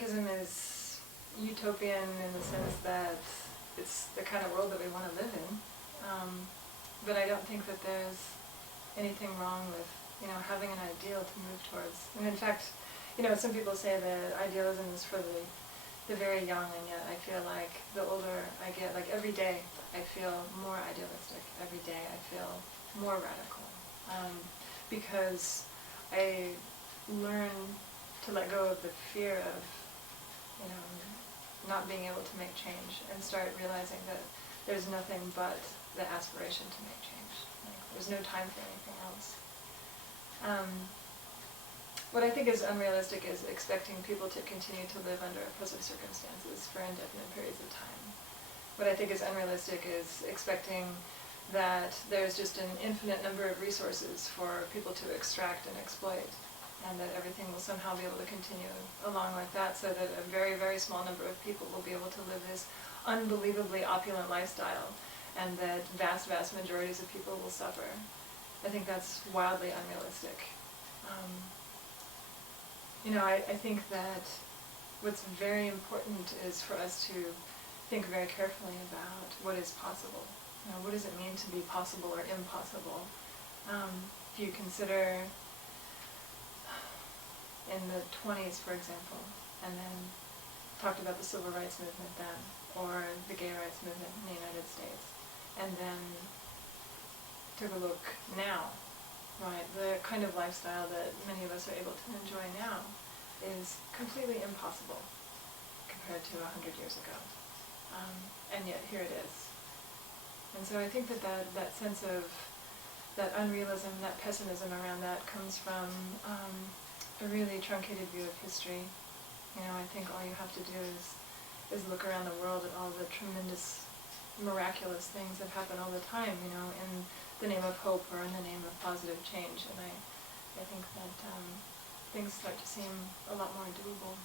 anarchism is utopian in the sense that it's the kind of world that we want to live in. But I don't think that there's anything wrong with, having an ideal to move towards. And in fact, some people say that idealism is for the very young, and yet I feel like the older I get, like every day, I feel more idealistic. Every day I feel more radical. Because I learn to let go of the fear of, not being able to make change, and start realizing that there's nothing but the aspiration to make change. Like, there's no time for anything else. What I think is unrealistic is expecting people to continue to live under oppressive circumstances for indefinite periods of time. What I think is unrealistic is expecting that there's just an infinite number of resources for people to extract and exploit, and that everything will somehow be able to continue along like that, so that a very, very small number of people will be able to live this unbelievably opulent lifestyle, and that vast, vast majorities of people will suffer. I think that's wildly unrealistic. I think that what's very important is for us to think very carefully about what is possible. What does it mean to be possible or impossible? If you consider in the 20s, for example, and then talked about the civil rights movement then, or the gay rights movement in the United States, and then took a look now, right? The kind of lifestyle that many of us are able to enjoy now is completely impossible compared to 100 years ago. And yet here it is. And so I think that sense of that unrealism, that pessimism around that comes from a really truncated view of history. I think all you have to do is look around the world at all the tremendous, miraculous things that happen all the time, in the name of hope or in the name of positive change. And I think that things start to seem a lot more doable.